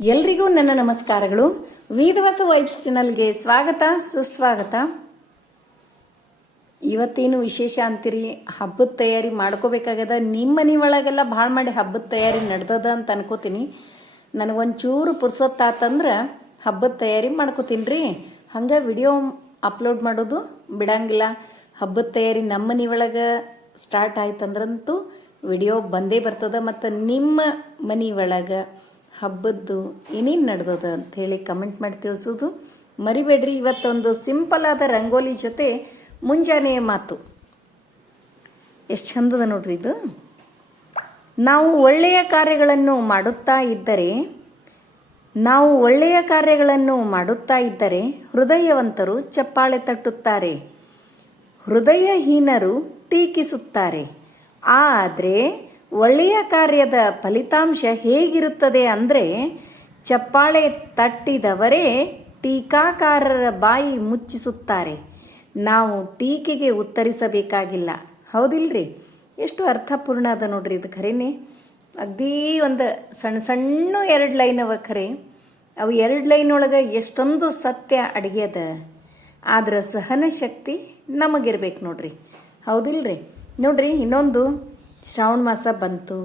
ಎಲ್ರಿಗೂ ನನ್ನ ನಮಸ್ಕಾರಗಳು. ವೇದವಾಸ ವೈಬ್ಸ್ ಚಾನಲ್ಗೆ ಸ್ವಾಗತ ಸುಸ್ವಾಗತ. ಇವತ್ತೇನು ವಿಶೇಷ ಅಂತೀರಿ? ಹಬ್ಬದ ತಯಾರಿ ಮಾಡ್ಕೋಬೇಕಾಗದ. ನಿಮ್ಮ ಮನೆ ಒಳಗೆಲ್ಲ ಭಾಳ ಮಾಡಿ ಹಬ್ಬದ ತಯಾರಿ ನಡೆದದ ಅಂತ ಅನ್ಕೋತೀನಿ. ನನಗೊಂಚೂರು ಪುರ್ಸೊತ್ತಾತಂದ್ರೆ ಹಬ್ಬದ ತಯಾರಿ ಮಾಡ್ಕೋತೀನಿ ರೀ. ಹಂಗೆ ವಿಡಿಯೋ ಅಪ್ಲೋಡ್ ಮಾಡೋದು ಬಿಡಂಗಿಲ್ಲ. ಹಬ್ಬದ ತಯಾರಿ ನಮ್ಮ ಮನೆ ಒಳಗೆ ಸ್ಟಾರ್ಟ್ ಆಯ್ತಂದ್ರಂತೂ ವಿಡಿಯೋ ಬಂದೇ ಬರ್ತದ. ಮತ್ತು ನಿಮ್ಮ ಮನೆ ಒಳಗೆ ಹಬ್ಬದ್ದು ಏನೇನು ನಡೆದದ ಅಂಥೇಳಿ ಕಮೆಂಟ್ ಮಾಡಿ ತಿಳಿಸೋದು ಮರಿಬೇಡ್ರಿ. ಇವತ್ತೊಂದು ಸಿಂಪಲ್ ಆದ ರಂಗೋಲಿ ಜೊತೆ ಮುಂಜಾನೆಯ ಮಾತು. ಎಷ್ಟು ಚಂದದ ನೋಡ್ರಿ ಇದು. ನಾವು ಒಳ್ಳೆಯ ಕಾರ್ಯಗಳನ್ನು ಮಾಡುತ್ತಾ ಇದ್ದರೆ ಹೃದಯವಂತರು ಚಪ್ಪಾಳೆ ತಟ್ಟುತ್ತಾರೆ, ಹೃದಯಹೀನರು ಟೀಕಿಸುತ್ತಾರೆ. ಆದರೆ ಒಳ್ಳೆಯ ಕಾರ್ಯದ ಫಲಿತಾಂಶ ಹೇಗಿರುತ್ತದೆ ಅಂದರೆ, ಚಪ್ಪಾಳೆ ತಟ್ಟಿದವರೇ ಟೀಕಾಕಾರರ ಬಾಯಿ ಮುಚ್ಚಿಸುತ್ತಾರೆ. ನಾವು ಟೀಕೆಗೆ ಉತ್ತರಿಸಬೇಕಾಗಿಲ್ಲ. ಹೌದಿಲ್ರಿ? ಎಷ್ಟು ಅರ್ಥಪೂರ್ಣ ಅದ ನೋಡ್ರಿ ಇದು. ಖರೇನೆ ಅಗದಿ ಒಂದು ಸಣ್ಣ ಸಣ್ಣ 2 ಲೈನ್ ಅವ. ಖರೆ ಅವು 2 ಲೈನ್ ಒಳಗೆ ಎಷ್ಟೊಂದು ಸತ್ಯ ಅಡಿಗೆ ಅದ. ಆದ್ರೆ ಸಹನ ಶಕ್ತಿ ನಮಗಿರ್ಬೇಕು ನೋಡ್ರಿ. ಹೌದಿಲ್ರಿ? ನೋಡ್ರಿ, ಇನ್ನೊಂದು ಶ್ರಾವಣ ಮಾಸ ಬಂತು.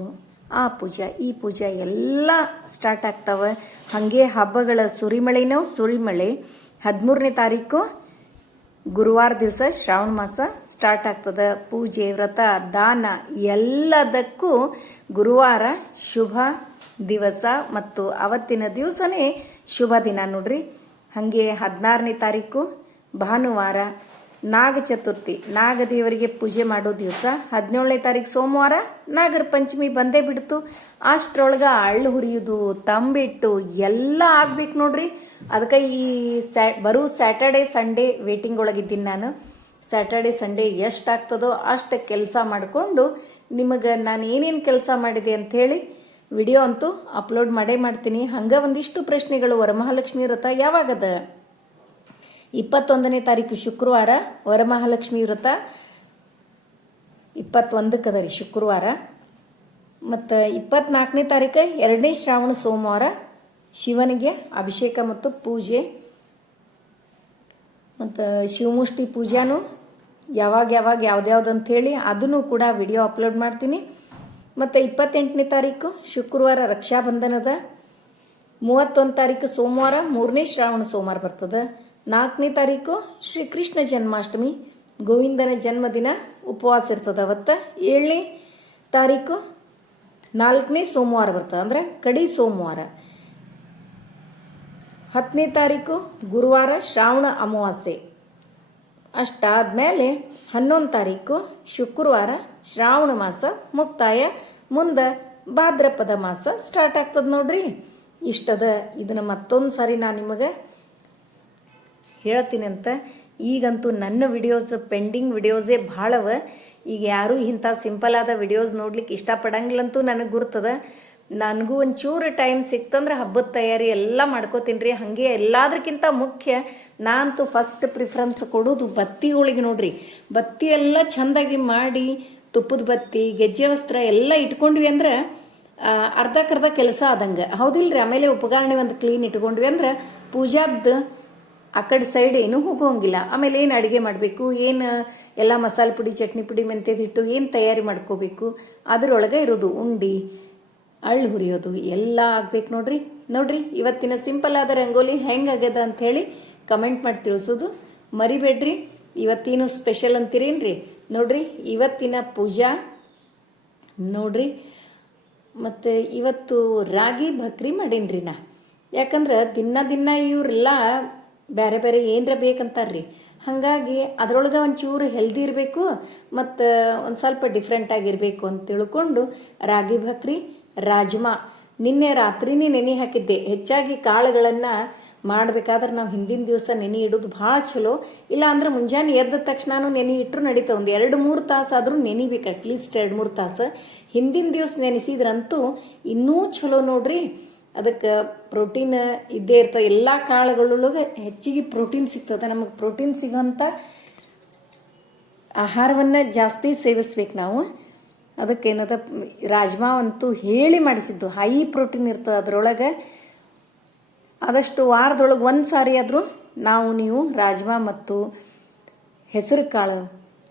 ಆ ಪೂಜಾ ಈ ಪೂಜಾ ಎಲ್ಲ ಸ್ಟಾರ್ಟ್ ಆಗ್ತಾವೆ. ಹಾಗೆ ಹಬ್ಬಗಳ ಸುರಿಮಳೆನೋ ಸುರಿಮಳೆ. 13ನೇ ತಾರೀಕು ಗುರುವಾರ ದಿವಸ ಶ್ರಾವಣ ಮಾಸ ಸ್ಟಾರ್ಟ್ ಆಗ್ತದೆ. ಪೂಜೆ, ವ್ರತ, ದಾನ ಎಲ್ಲದಕ್ಕೂ ಗುರುವಾರ ಶುಭ ದಿವಸ ಮತ್ತು ಅವತ್ತಿನ ದಿವಸನೇ ಶುಭ ದಿನ ನೋಡ್ರಿ. ಹಾಗೆ 16ನೇ ತಾರೀಕು ಭಾನುವಾರ ನಾಗ ಚತುರ್ಥಿ, ನಾಗದೇವರಿಗೆ ಪೂಜೆ ಮಾಡೋ ದಿವಸ. 17ನೇ ತಾರೀಕು ಸೋಮವಾರ ನಾಗರ ಪಂಚಮಿ ಬಂದೇ ಬಿಡ್ತು. ಅಷ್ಟರೊಳಗೆ ಅಳ್ಳು ಹುರಿಯೋದು, ತಂಬಿಟ್ಟು ಎಲ್ಲ ಆಗ್ಬೇಕು ನೋಡ್ರಿ. ಅದಕ್ಕೆ ಈ ಬರೋ ಸ್ಯಾಟರ್ಡೆ ಸಂಡೇ ವೇಟಿಂಗ್ ಒಳಗಿದ್ದೀನಿ ನಾನು. ಸ್ಯಾಟರ್ಡೆ ಸಂಡೇ ಎಷ್ಟಾಗ್ತದೋ ಅಷ್ಟು ಕೆಲಸ ಮಾಡಿಕೊಂಡು ನಿಮಗೆ ನಾನು ಏನೇನು ಕೆಲಸ ಮಾಡಿದೆ ಅಂಥೇಳಿ ವಿಡಿಯೋ ಅಂತೂ ಅಪ್ಲೋಡ್ ಮಾಡ್ತೀನಿ. ಹಂಗೆ ಒಂದಿಷ್ಟು ಪ್ರಶ್ನೆಗಳು. ವರಮಹಾಲಕ್ಷ್ಮಿ ವ್ರತ ಯಾವಾಗದ? 21ನೇ ತಾರೀಕು ಶುಕ್ರವಾರ ವರಮಹಾಲಕ್ಷ್ಮಿ ವ್ರತ 21ಕ್ಕೆ ಅದ ರೀ, ಶುಕ್ರವಾರ. ಮತ್ತು 24ನೇ ತಾರೀಕು 2ನೇ ಶ್ರಾವಣ ಸೋಮವಾರ ಶಿವನಿಗೆ ಅಭಿಷೇಕ ಮತ್ತು ಪೂಜೆ. ಮತ್ತು ಶಿವಮುಷ್ಟಿ ಪೂಜಾನು ಯಾವಾಗ ಯಾವ್ದ್ಯಾವ್ದಂಥೇಳಿ ಅದನ್ನು ಕೂಡ ವಿಡಿಯೋ ಅಪ್ಲೋಡ್ ಮಾಡ್ತೀನಿ. ಮತ್ತು 28ನೇ ತಾರೀಕು ಶುಕ್ರವಾರ ರಕ್ಷಾಬಂಧನದ. 31 ತಾರೀಕು ಸೋಮವಾರ 3ನೇ ಶ್ರಾವಣ ಸೋಮವಾರ ಬರ್ತದೆ. 4ನೇ ತಾರೀಕು ಶ್ರೀಕೃಷ್ಣ ಜನ್ಮಾಷ್ಟಮಿ, ಗೋವಿಂದನ ಜನ್ಮದಿನ, ಉಪವಾಸ ಇರ್ತದೆ ಅವತ್ತು. 7ನೇ ತಾರೀಕು 4ನೇ ಸೋಮವಾರ ಬರ್ತದೆ, ಅಂದರೆ ಕಡಿ ಸೋಮವಾರ. 10ನೇ ತಾರೀಕು ಗುರುವಾರ ಶ್ರಾವಣ ಅಮಾವಾಸ್ಯೆ. ಅಷ್ಟಾದಮೇಲೆ 11 ತಾರೀಕು ಶುಕ್ರವಾರ ಶ್ರಾವಣ ಮಾಸ ಮುಕ್ತಾಯ. ಮುಂದೆ ಭಾದ್ರಪದ ಮಾಸ ಸ್ಟಾರ್ಟ್ ಆಗ್ತದೆ ನೋಡ್ರಿ. ಇಷ್ಟದ. ಇದನ್ನು ಮತ್ತೊಂದು ಸಾರಿ ನಾನು ನಿಮಗೆ ಹೇಳ್ತೀನಿ ಅಂತ. ಈಗಂತೂ ನನ್ನ ವಿಡಿಯೋಸ್ ಪೆಂಡಿಂಗ್ ವಿಡಿಯೋಸೇ ಭಾಳವ. ಈಗ ಯಾರೂ ಇಂಥ ಸಿಂಪಲ್ ಆದ ವಿಡಿಯೋಸ್ ನೋಡ್ಲಿಕ್ಕೆ ಇಷ್ಟಪಡಂಗಿಲ್ಲಂತೂ ನನಗೆ ಗುರ್ತದ. ನನಗೂ ಒಂಚೂರು ಟೈಮ್ ಸಿಕ್ತಂದ್ರೆ ಹಬ್ಬದ ತಯಾರಿ ಎಲ್ಲ ಮಾಡ್ಕೋತೀನಿ ರೀ. ಹಾಗೆ ಎಲ್ಲದಕ್ಕಿಂತ ಮುಖ್ಯ ನಾನಂತೂ ಫಸ್ಟ್ ಪ್ರಿಫರೆನ್ಸ್ ಕೊಡೋದು ಬತ್ತಿಗಳಿಗೆ ನೋಡ್ರಿ. ಬತ್ತಿ ಎಲ್ಲ ಚೆಂದಾಗಿ ಮಾಡಿ, ತುಪ್ಪದ ಬತ್ತಿ, ಗೆಜ್ಜೆ ವಸ್ತ್ರ ಎಲ್ಲ ಇಟ್ಕೊಂಡ್ವಿ ಅಂದ್ರೆ ಅರ್ಧಕ್ಕರ್ಧ ಕೆಲಸ ಆದಂಗೆ. ಹೌದಿಲ್ರಿ? ಆಮೇಲೆ ಉಪಕರಣೆ ಒಂದು ಕ್ಲೀನ್ ಇಟ್ಕೊಂಡ್ವಿ ಅಂದ್ರೆ ಪೂಜಾದ್ದು ಆ ಕಡೆ ಸೈಡ್ ಏನೂ ಹೋಗೋಂಗಿಲ್ಲ. ಆಮೇಲೆ ಏನು ಅಡುಗೆ ಮಾಡಬೇಕು, ಏನು ಎಲ್ಲ ಮಸಾಲೆ ಪುಡಿ, ಚಟ್ನಿ ಪುಡಿ, ಮೆಂತ್ಯದ ಹಿಟ್ಟು ಏನು ತಯಾರಿ ಮಾಡ್ಕೋಬೇಕು ಅದರೊಳಗೆ ಇರೋದು. ಉಂಡಿ, ಅಳ್ಳು ಹುರಿಯೋದು ಎಲ್ಲ ಆಗ್ಬೇಕು ನೋಡ್ರಿ. ಇವತ್ತಿನ ಸಿಂಪಲ್ ಆದ ರಂಗೋಲಿ ಹೆಂಗಾಗ್ಯದ ಅಂಥೇಳಿ ಕಮೆಂಟ್ ಮಾಡಿ ತಿಳಿಸೋದು ಮರಿಬೇಡ್ರಿ. ಇವತ್ತೇನು ಸ್ಪೆಷಲ್ ಅಂತೀರೇನ್ರಿ? ನೋಡ್ರಿ, ಇವತ್ತಿನ ಪೂಜಾ ನೋಡ್ರಿ. ಮತ್ತು ಇವತ್ತು ರಾಗಿ ಭಕ್ರಿ ಮಾಡೀನ್ರಿ ನಾ. ಯಾಕಂದ್ರೆ ದಿನ ಇವರೆಲ್ಲ ಬೇರೆ ಬೇರೆ ಏನರ ಬೇಕಂತಾರ್ರಿ. ಹಾಗಾಗಿ ಅದರೊಳಗೆ ಒಂಚೂರು ಹೆಲ್ದಿ ಇರಬೇಕು ಮತ್ತು ಒಂದು ಸ್ವಲ್ಪ ಡಿಫ್ರೆಂಟಾಗಿರಬೇಕು ಅಂತ ತಿಳ್ಕೊಂಡು ರಾಗಿ ಭಕ್ರಿ, ರಾಜ್ಮಾ ನಿನ್ನೆ ರಾತ್ರಿನೇ ನೆನೆ ಹಾಕಿದ್ದೆ. ಹೆಚ್ಚಾಗಿ ಕಾಳುಗಳನ್ನು ಮಾಡಬೇಕಾದ್ರೆ ನಾವು ಹಿಂದಿನ ದಿವಸ ನೆನೆ ಇಡೋದು ಭಾಳ ಚಲೋ. ಇಲ್ಲ ಅಂದ್ರೆ ಮುಂಜಾನೆ ಎದ್ದ ತಕ್ಷಣ ನೆನೆ ಇಟ್ಟರು ನಡೀತಾ. ಒಂದು 2-3 ತಾಸು ಆದರೂ ನೆನಿಬೇಕು, ಅಟ್ಲೀಸ್ಟ್ 2-3 ತಾಸು. ಹಿಂದಿನ ದಿವಸ ನೆನೆಸಿದ್ರಂತೂ ಇನ್ನೂ ಚಲೋ ನೋಡ್ರಿ. ಅದಕ್ಕೆ ಪ್ರೋಟೀನ್ ಇದ್ದೇ ಇರ್ತದೆ. ಎಲ್ಲ ಕಾಳುಗಳೊಳಗೆ ಹೆಚ್ಚಿಗೆ ಪ್ರೋಟೀನ್ ಸಿಗ್ತದೆ. ನಮಗೆ ಪ್ರೋಟೀನ್ ಸಿಗೋಂಥ ಆಹಾರವನ್ನು ಜಾಸ್ತಿ ಸೇವಿಸ್ಬೇಕು ನಾವು. ಅದಕ್ಕೇನದ ರಾಜ್ಮಾ ಅಂತೂ ಹೇಳಿ ಮಾಡಿಸಿದ್ದು ಹೈ ಪ್ರೋಟೀನ್ ಇರ್ತದೆ. ಅದರೊಳಗೆ ಆದಷ್ಟು ವಾರದೊಳಗೆ ಒಂದು ಸಾರಿ ಆದರೂ ನೀವು ರಾಜ್ಮಾ ಮತ್ತು ಹೆಸರು ಕಾಳು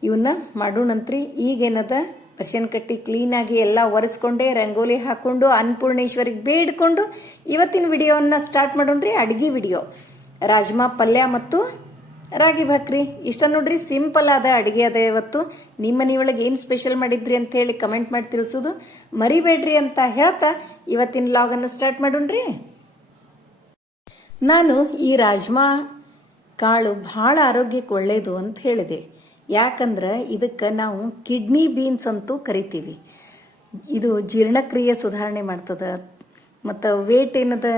ಇವನ್ನ ಮಾಡೋಣಂತ್ರಿ. ಈಗೇನದ ಅರ್ಶಿನ ಕಟ್ಟಿ ಕ್ಲೀನಾಗಿ ಎಲ್ಲ ಒರೆಸ್ಕೊಂಡೆ, ರಂಗೋಲಿ ಹಾಕ್ಕೊಂಡು ಅನ್ನಪೂರ್ಣೇಶ್ವರಿಗೆ ಬೇಡ್ಕೊಂಡು ಇವತ್ತಿನ ವಿಡಿಯೋವನ್ನು ಸ್ಟಾರ್ಟ್ ಮಾಡೋಣ್ರಿ. ಅಡುಗೆ ವಿಡಿಯೋ ರಾಜ್ಮಾ ಪಲ್ಯ ಮತ್ತು ರಾಗಿ ಭಾಕ್ರಿ. ಇಷ್ಟ ನೋಡ್ರಿ, ಸಿಂಪಲ್ ಆದ ಅಡುಗೆ ಅದ. ಇವತ್ತು ನಿಮ್ಮ ಮನೆಯೊಳಗೆ ಏನು ಸ್ಪೆಷಲ್ ಮಾಡಿದ್ರಿ ಅಂತ ಹೇಳಿ ಕಮೆಂಟ್ ಮಾಡಿ ತಿಳಿಸೋದು ಮರಿಬೇಡ್ರಿ ಅಂತ ಹೇಳ್ತಾ ಇವತ್ತಿನ ಲಾಗನ್ನು ಸ್ಟಾರ್ಟ್ ಮಾಡೋಣ್ರಿ. ನಾನು ಈ ರಾಜ್ಮಾ ಕಾಳು ಭಾಳ ಆರೋಗ್ಯಕ್ಕೆ ಒಳ್ಳೆಯದು ಅಂತ ಹೇಳಿದೆ. ಯಾಕಂದ್ರೆ ಇದಕ್ಕೆ ನಾವು ಕಿಡ್ನಿ ಬೀನ್ಸ್ ಅಂತೂ ಕರಿತೀವಿ. ಇದು ಜೀರ್ಣಕ್ರಿಯೆ ಸುಧಾರಣೆ ಮಾಡ್ತದೆ ಮತ್ತು ವೇಟ್ ಏನದ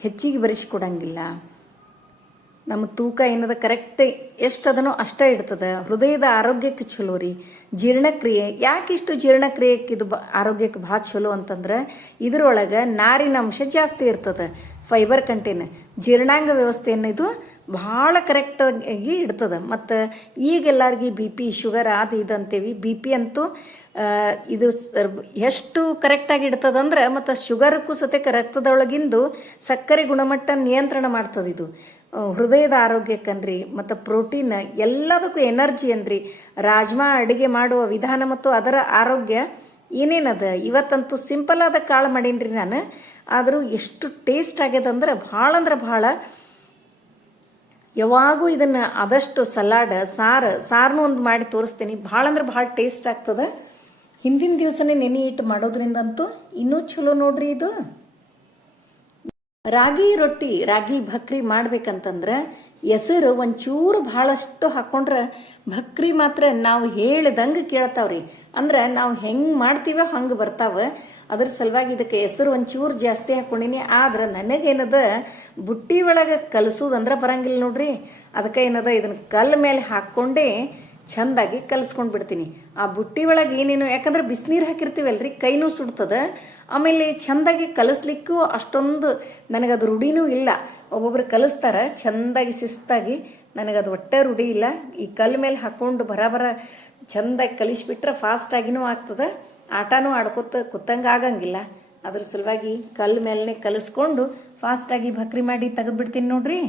ಹೆಚ್ಚಿಗೆ ಬರೆಸಿಕೊಡಂಗಿಲ್ಲ. ನಮ್ಮ ತೂಕ ಏನದ ಕರೆಕ್ಟ್ ಎಷ್ಟು ಅದನೋ ಅಷ್ಟೇ ಇಡ್ತದೆ. ಹೃದಯದ ಆರೋಗ್ಯಕ್ಕೆ ಚಲೋ ರೀ. ಜೀರ್ಣಕ್ರಿಯೆ ಯಾಕಿಷ್ಟು ಜೀರ್ಣಕ್ರಿಯೆಗೆ ಇದು ಆರೋಗ್ಯಕ್ಕೆ ಭಾಳ ಚಲೋ ಅಂತಂದ್ರೆ ಇದರೊಳಗೆ ನಾರಿನ ಅಂಶ ಜಾಸ್ತಿ ಇರ್ತದೆ, ಫೈಬರ್ ಕಂಟೆನ್. ಜೀರ್ಣಾಂಗ ವ್ಯವಸ್ಥೆಯನ್ನು ಇದು ಭಾಳ ಕರೆಕ್ಟಾಗಿ ಇಡ್ತದೆ. ಮತ್ತು ಈಗೆಲ್ಲರಿಗೂ ಬಿ ಪಿ ಶುಗರ್ ಅದು ಇದು ಅಂತೇವಿ. ಬಿ ಪಿ ಅಂತೂ ಇದು ಎಷ್ಟು ಕರೆಕ್ಟಾಗಿ ಇಡ್ತದಂದ್ರೆ ಮತ್ತು ಶುಗರ್ಕ್ಕೂ ಸತೇಕ ರಕ್ತದೊಳಗಿಂದು ಸಕ್ಕರೆ ಗುಣಮಟ್ಟ ನಿಯಂತ್ರಣ ಮಾಡ್ತದೆ. ಇದು ಹೃದಯದ ಆರೋಗ್ಯಕ್ಕನ್ರಿ ಮತ್ತು ಪ್ರೋಟೀನ್ ಎಲ್ಲದಕ್ಕೂ ಎನರ್ಜಿ ಅನ್ರಿ. ರಾಜ್ಮಾ ಅಡುಗೆ ಮಾಡುವ ವಿಧಾನ ಮತ್ತು ಅದರ ಆರೋಗ್ಯ ಏನೇನದ ಇವತ್ತಂತೂ ಸಿಂಪಲ್ ಆದ ಕಾಳು ಮಾಡೀನಿ ನಾನು. ಆದರೂ ಎಷ್ಟು ಟೇಸ್ಟ್ ಆಗ್ಯದಂದ್ರೆ ಭಾಳ ಯಾವಾಗೂ ಇದನ್ನು ಆದಷ್ಟು ಸಲಾಡ್ ಸಾರನ್ನೂ ಒಂದು ಮಾಡಿ ತೋರಿಸ್ತೀನಿ. ಭಾಳ ಟೇಸ್ಟ್ ಆಗ್ತದೆ. ಹಿಂದಿನ ದಿವಸನೇ ನೆನೆ ಇಟ್ಟು ಮಾಡೋದ್ರಿಂದಂತೂ ಇನ್ನೂ ಚಲೋ ನೋಡ್ರಿ. ಇದು ರಾಗಿ ರೊಟ್ಟಿ ರಾಗಿ ಭಕ್ರಿ ಮಾಡ್ಬೇಕಂತಂದ್ರೆ ಹೆಸರು ಒಂಚೂರು ಭಾಳಷ್ಟು ಹಾಕ್ಕೊಂಡ್ರೆ ಭಕ್ರಿ ಮಾತ್ರ ನಾವು ಹೇಳ್ದಂಗೆ ಕೇಳ್ತಾವ್ರಿ. ಅಂದ್ರೆ ನಾವು ಹೆಂಗೆ ಮಾಡ್ತೀವೋ ಹಂಗೆ ಬರ್ತಾವ. ಅದ್ರ ಸಲುವಾಗಿ ಇದಕ್ಕೆ ಹೆಸರು ಒಂಚೂರು ಜಾಸ್ತಿ ಹಾಕ್ಕೊಂಡಿನಿ. ಆದ್ರೆ ನನಗೇನದ ಬುಟ್ಟಿ ಒಳಗೆ ಕಲಸೋದಂದ್ರೆ ಬರಂಗಿಲ್ಲ ನೋಡ್ರಿ. ಅದಕ್ಕೆ ಏನದ ಇದನ್ನ ಕಲ್ಲ ಮೇಲೆ ಹಾಕ್ಕೊಂಡೇ ಚೆಂದಾಗಿ ಕಲಿಸ್ಕೊಂಡು ಬಿಡ್ತೀನಿ. ಆ ಬುಟ್ಟಿ ಒಳಗೆ ಏನೇನು, ಯಾಕಂದ್ರೆ ಬಿಸಿನೀರು ಹಾಕಿರ್ತೀವಲ್ರಿ, ಕೈನೂ ಸುಡ್ತದೆ. ಆಮೇಲೆ ಚೆಂದಾಗಿ ಕಲಿಸ್ಲಿಕ್ಕೂ ಅಷ್ಟೊಂದು ನನಗದು ರೂಢಿನೂ ಇಲ್ಲ. ಒಬ್ಬೊಬ್ರು ಕಲಿಸ್ತಾರೆ ಚೆಂದಾಗಿ ಶಿಸ್ತಾಗಿ, ನನಗದು ಒಟ್ಟೆ ರೂಢಿ ಇಲ್ಲ. ಈ ಕಲ್ಲು ಮೇಲೆ ಹಾಕ್ಕೊಂಡು ಬರ ಚೆಂದಾಗಿ ಕಲಿಸ್ಬಿಟ್ರೆ ಫಾಸ್ಟಾಗಿನೂ ಆಗ್ತದೆ, ಆಟನೂ ಆಡ್ಕೊತ ಕೂತಂಗೆ ಆಗಂಗಿಲ್ಲ. ಅದ್ರ ಸಲುವಾಗಿ ಕಲ್ಲು ಮೇಲೇ ಕಲಿಸ್ಕೊಂಡು ಫಾಸ್ಟಾಗಿ ಭಕ್ರಿ ಮಾಡಿ ತೆಗೆದ್ಬಿಡ್ತೀನಿ ನೋಡ್ರಿ.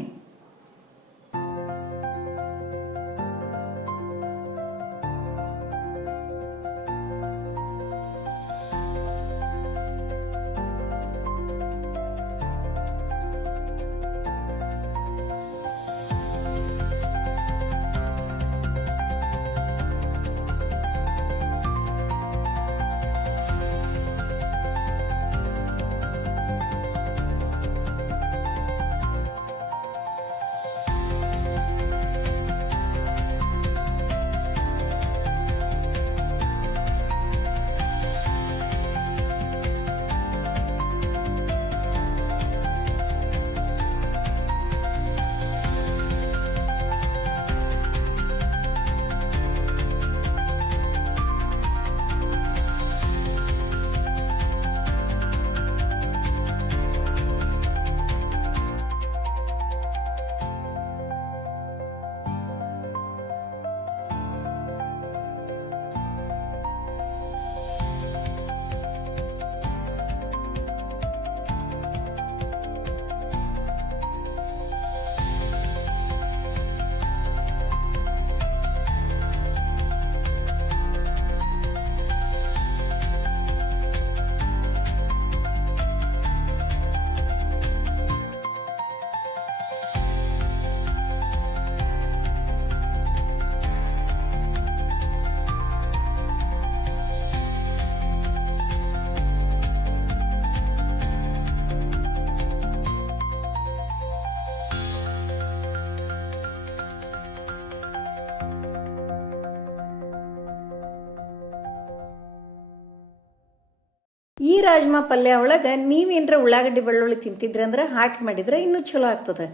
ಈ ರಾಜ್ಮಾ ಪಲ್ಯ ಒಳಗೆ ನೀವೇನರ ಉಳ್ಳಾಗಡ್ಡಿ ಬೆಳ್ಳುಳ್ಳಿ ತಿಂತಿದ್ರಿ ಅಂದ್ರೆ ಹಾಕಿ ಮಾಡಿದ್ರೆ ಇನ್ನೂ ಚಲೋ ಆಗ್ತದೆ.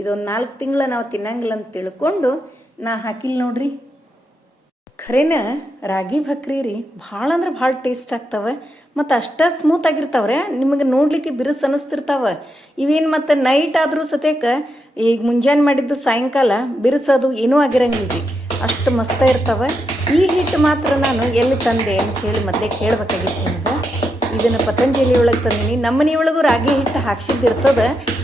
ಇದೊಂದು 4 ತಿಂಗಳ ನಾವು ತಿನ್ನಂಗಿಲ್ಲ ಅಂತ ತಿಳ್ಕೊಂಡು ನಾ ಹಾಕಿಲ್ಲ ನೋಡ್ರಿ. ಖರೇನ ರಾಗಿ ಭಕ್ರಿ ರೀ ಭಾಳ ಅಂದ್ರೆ ಭಾಳ ಟೇಸ್ಟ್ ಆಗ್ತವೆ ಮತ್ತು ಅಷ್ಟೇ ಸ್ಮೂತ್ ಆಗಿರ್ತಾವ್ರೆ. ನಿಮಗೆ ನೋಡ್ಲಿಕ್ಕೆ ಬಿರುಸು ಅನ್ನಿಸ್ತಿರ್ತಾವ. ಇವೇನು ಮತ್ತು ನೈಟ್ ಆದರೂ ಸತೇಕ ಈಗ ಮುಂಜಾನೆ ಮಾಡಿದ್ದು ಸಾಯಂಕಾಲ ಬಿರುಸದು ಏನೂ ಆಗಿರಂಗಿಲ್ಲ ರೀ, ಅಷ್ಟು ಮಸ್ತ ಇರ್ತಾವೆ. ಈ ಹಿಟ್ಟು ಮಾತ್ರ ನಾನು ಎಲ್ಲಿ ತಂದೆ ಅಂತ ಹೇಳಿ ಮೊದಲೇ ಕೇಳಬೇಕಾಗಿತ್ತು ನಿಮ್ಗೆ. ಇದನ್ನು ಪತಂಜಲಿ ಒಳಗೆ ತಂದೀನಿ. ನಮ್ಮ ಮನೆಯೊಳಗೂ ರಾಗಿ ಹಿಟ್ಟು ಹಾಕ್ಸಿದ್ದಿರ್ತದೆ.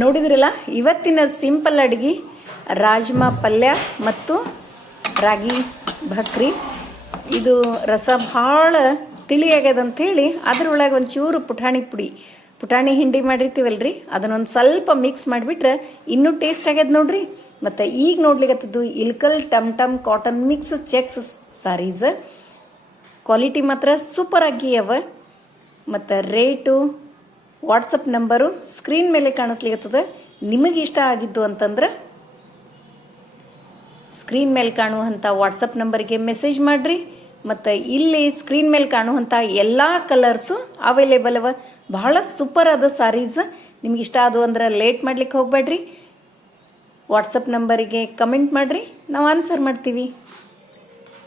ನೋಡಿದ್ರಲ್ಲ, ಇವತ್ತಿನ ಸಿಂಪಲ್ ಅಡುಗೆ ರಾಜ್ಮಾ ಪಲ್ಯ ಮತ್ತು ರಾಗಿ ಭಕ್ರಿ. ಇದು ರಸ ಭಾಳ ತಿಳಿಯಾಗ್ಯದಂಥೇಳಿ ಅದ್ರೊಳಗೆ ಒಂಚೂರು ಪುಟಾಣಿ ಹಿಂಡಿ ಮಾಡಿರ್ತೀವಲ್ರಿ, ಅದನ್ನೊಂದು ಸ್ವಲ್ಪ ಮಿಕ್ಸ್ ಮಾಡಿಬಿಟ್ರೆ ಇನ್ನೂ ಟೇಸ್ಟ್ ಆಗ್ಯದ ನೋಡ್ರಿ. ಮತ್ತು ಈಗ ನೋಡ್ಲಿಕ್ಕತ್ತದ್ದು ಇಲ್ಕಲ್ ಟಮ್ cotton mix checks sarees. Quality ಮಾತ್ರ ಸೂಪರ್ ಆಗಿ ಅವ. ಮತ್ತು ರೇಟು ವಾಟ್ಸಪ್ ನಂಬರು ಸ್ಕ್ರೀನ್ ಮೇಲೆ ಕಾಣಿಸ್ಲಿಕ್ಕತ್ತದ. ನಿಮಗೆ ಇಷ್ಟ ಆಗಿದ್ದು ಅಂತಂದ್ರೆ ಸ್ಕ್ರೀನ್ ಮೇಲೆ ಕಾಣುವಂಥ ವಾಟ್ಸಪ್ ನಂಬರಿಗೆ ಮೆಸೇಜ್ ಮಾಡಿರಿ. ಮತ್ತು ಇಲ್ಲಿ ಸ್ಕ್ರೀನ್ ಮೇಲೆ ಕಾಣುವಂಥ ಎಲ್ಲ ಕಲರ್ಸು ಅವೈಲೇಬಲ್ ಅವ. ಬಹಳ ಸೂಪರ್ ಆದ ಸಾರೀಸ್. ನಿಮ್ಗೆ ಇಷ್ಟ ಆದವು ಅಂದ್ರೆ ಲೇಟ್ ಮಾಡ್ಲಿಕ್ಕೆ ಹೋಗಬೇಡ್ರಿ. ವಾಟ್ಸಪ್ ನಂಬರಿಗೆ ಕಮೆಂಟ್ ಮಾಡಿರಿ, ನಾವು ಆನ್ಸರ್ ಮಾಡ್ತೀವಿ.